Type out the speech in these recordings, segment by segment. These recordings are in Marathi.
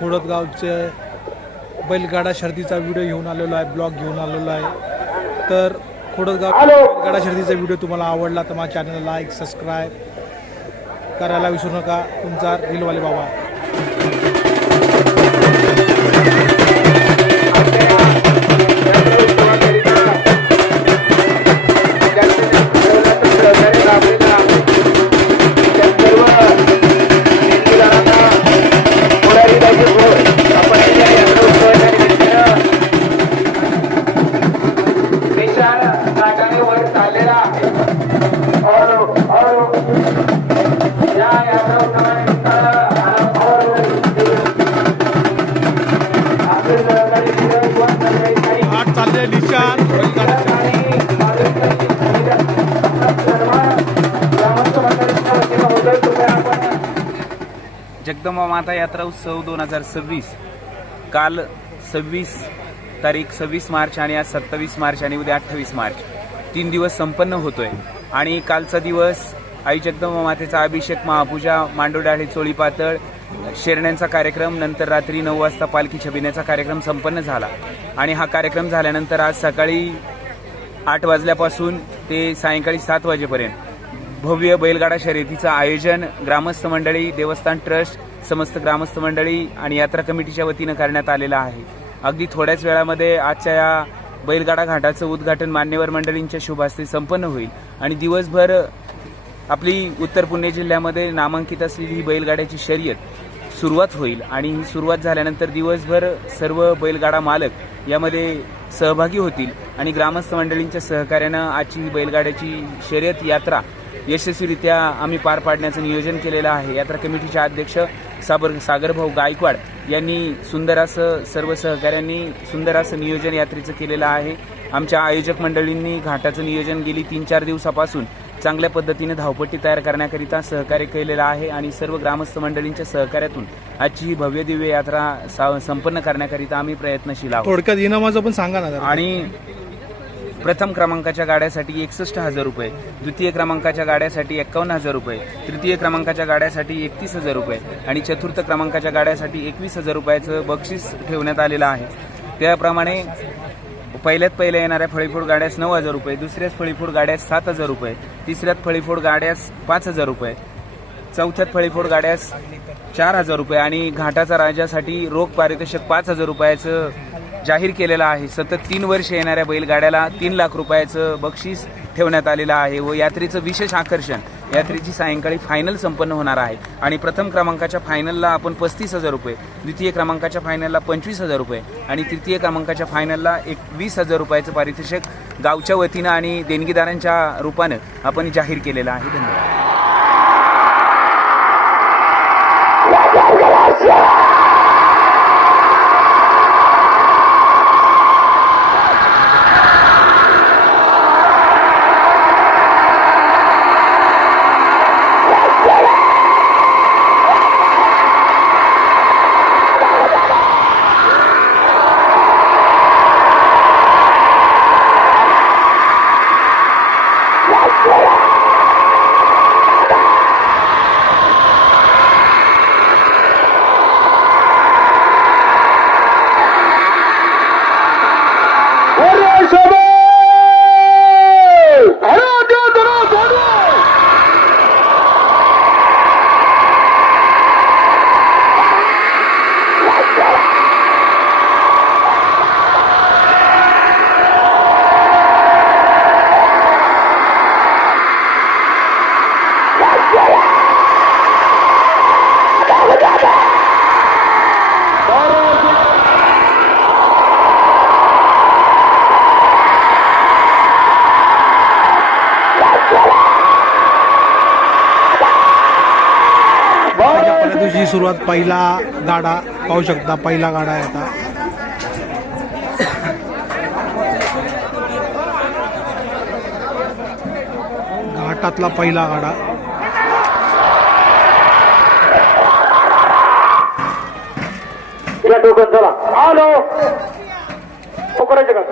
खोडदगावचे बैलगाडा शर्यतीचा व्हिडिओ घेऊन आलेलो आहे, ब्लॉग घेऊन आलेलो आहे। तर खोडदगाव बैलगाडा शर्यतीचा व्हिडिओ तुम्हाला आवडला तर माझ्या चॅनलला लाईक सबस्क्राईब करायला विसरू नका। तुमचा रीलवाले बाबा। जगदंबा माता यात्रा उत्सव 2026 काल 26 मार्च आणि आज 27 मार्च आणि उद्या 28 मार्च 3 दिवस संपन्न होतोय। आणि कालचा दिवस आई जगदंबा मातेचा अभिषेक, महापूजा, मांडोडाळे, चोळी पातळ, शेरण्यांचा कार्यक्रम, नंतर रात्री 9 वाजता पालखी छबिण्याचा कार्यक्रम संपन्न झाला। आणि हा कार्यक्रम झाल्यानंतर आज सकाळी 8 वाजल्यापासून ते सायंकाळी 7 वाजेपर्यंत भव्य बैलगाडा शर्यतीचं आयोजन ग्रामस्थ मंडळी, देवस्थान ट्रस्ट, समस्त ग्रामस्थ मंडळी आणि यात्रा कमिटीच्या वतीनं करण्यात आलेलं आहे। अगदी थोड्याच वेळामध्ये आजच्या या बैलगाडा घाटाचं उद्घाटन मान्यवर मंडळींच्या शुभ हस्ते संपन्न होईल आणि दिवसभर आपली उत्तर पुणे जिल्ह्यामध्ये नामांकित असलेली ही बैलगाड्याची शर्यत सुरुवात होईल। आणि ही सुरुवात झाल्यानंतर दिवसभर सर्व बैलगाडा मालक यामध्ये सहभागी होतील आणि ग्रामस्थ मंडळींच्या सहकार्यानं आजची ही बैलगाड्याची शर्यत यात्रा यशस्वीरित्या आम्ही पार पाडण्याचं नियोजन केलेलं आहे। यात्रा कमिटीचे अध्यक्ष सागरभाऊ गायकवाड यांनी सुंदर असं सर्व सहकाऱ्यांनी सुंदर असं नियोजन यात्रेचं केलेलं आहे। आमच्या आयोजक मंडळींनी घाटाचं नियोजन गेली 3-4 दिवसापासून चांगल्या पद्धतीने धावपट्टी तयार करण्याकरिता सहकार्य केलेलं आहे आणि सर्व ग्रामस्थ मंडळींच्या सहकार्यातून आजची ही भव्य दिव्य यात्रा संपन्न करण्याकरिता आम्ही प्रयत्नशील आहोत। थोडक्यात इनामाचं पण सांगा ना। आणि प्रथम क्रमांकाच्या गाड्यासाठी 61,000 रुपये, द्वितीय क्रमांकाच्या गाड्यासाठी 51,000 रुपये, तृतीय क्रमांकाच्या गाड्यासाठी 31,000 रुपये आणि चतुर्थ क्रमांकाच्या गाड्यासाठी 21,000 रुपयाचं बक्षीस ठेवण्यात आलेलं आहे। त्याप्रमाणे पहिल्या येणाऱ्या फळीफोड गाड्यास 9,000 रुपये, दुसऱ्याच फळीफोड गाड्यास 7,000 रुपये, तिसऱ्यात फळीफोड गाड्यास 5,000 रुपये, चौथ्यात फळीफोड गाड्यास 4,000 रुपये आणि घाटाचा राजासाठी रोख पारितोषिक 5,000 रुपयाचं जाहीर केलेलं आहे। सतत 3 वर्ष येणाऱ्या बैलगाड्याला 3 लाख रुपयाचं बक्षीस ठेवण्यात आलेलं आहे व यात्रेचं विशेष आकर्षण यात्रेची सायंकाळी फायनल संपन्न होणार आहे आणि प्रथम क्रमांकाच्या फायनलला आपण 35,000 रुपये, द्वितीय क्रमांकाच्या फायनलला 25,000 रुपये आणि तृतीय क्रमांकाच्या फायनलला 20,000 रुपयाचं पारितोषिक गावच्या वतीनं आणि देणगीदारांच्या रूपानं आपण जाहीर केलेलं आहे। धन्यवाद। दिवशी सुरुवात पहिला गाडा पाहू शकता। पहिला गाडा आहे आता घाटातला पहिला गाडा। चला हॅलो पकडायचं का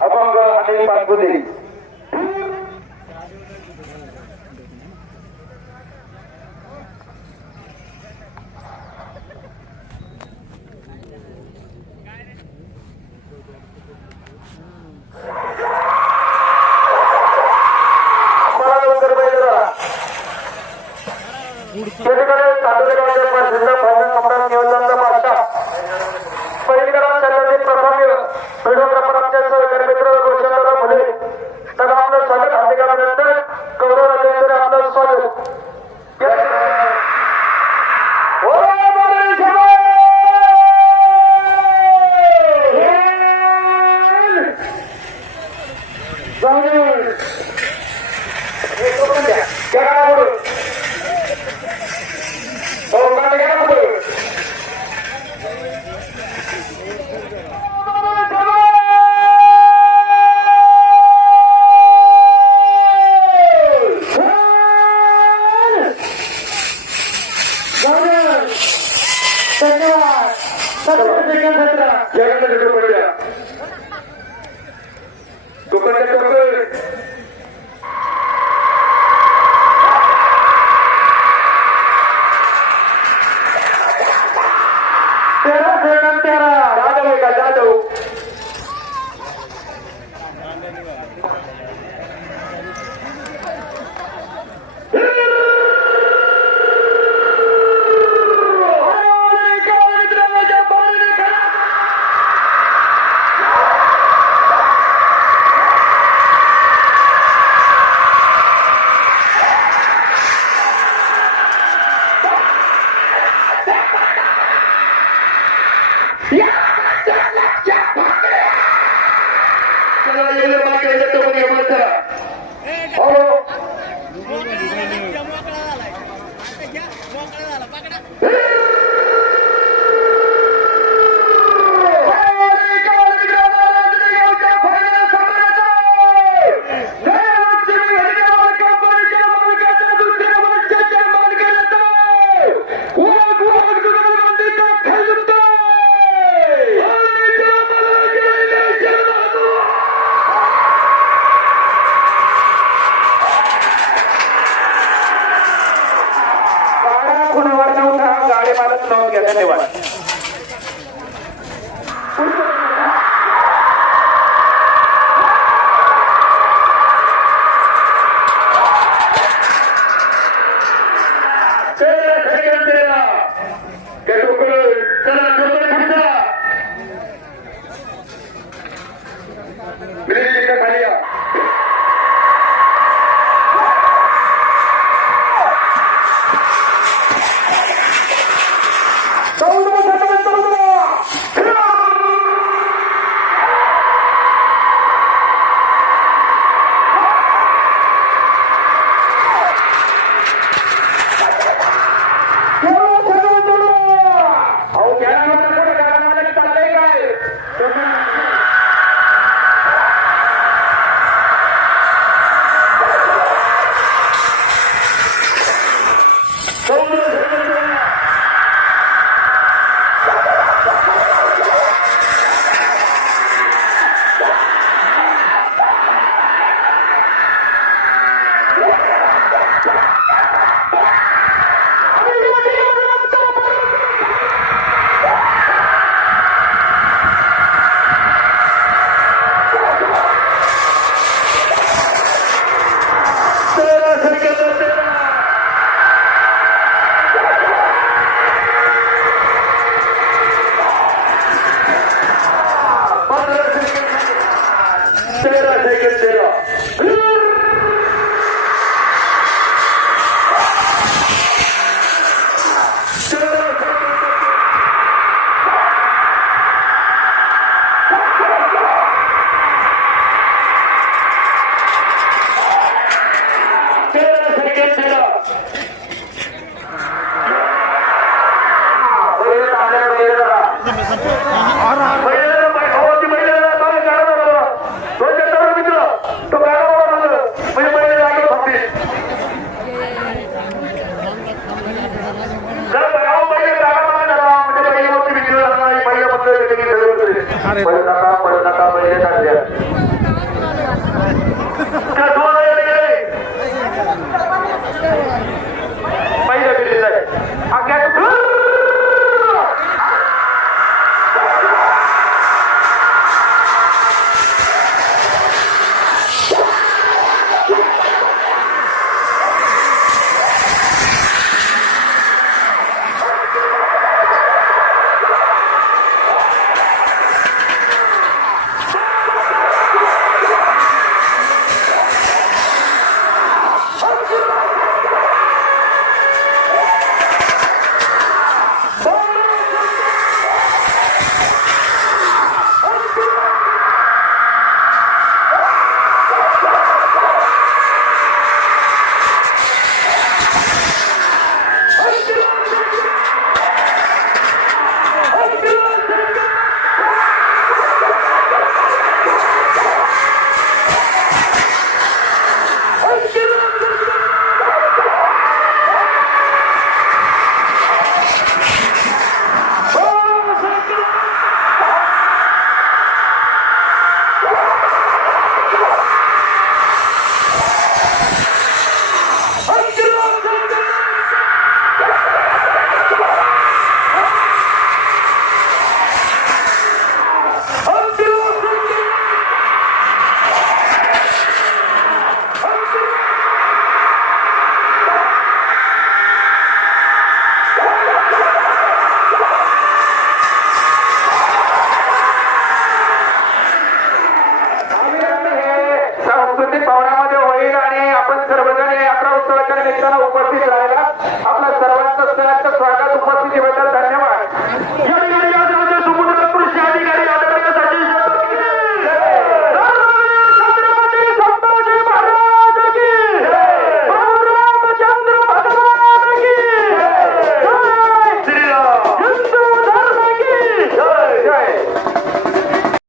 अपंग आणि पाचपुते चौदा आहे पळू नका बैल काढल्या पहिल्या पिढीचा आहे सांस्कृतिक भवनामध्ये होईल आणि आपण सर्वजण या यात्रा उत्सवाच्या निमित्तानं उपस्थित राहिला आपल्या सर्वांचं स्वागत उपस्थितीबद्दल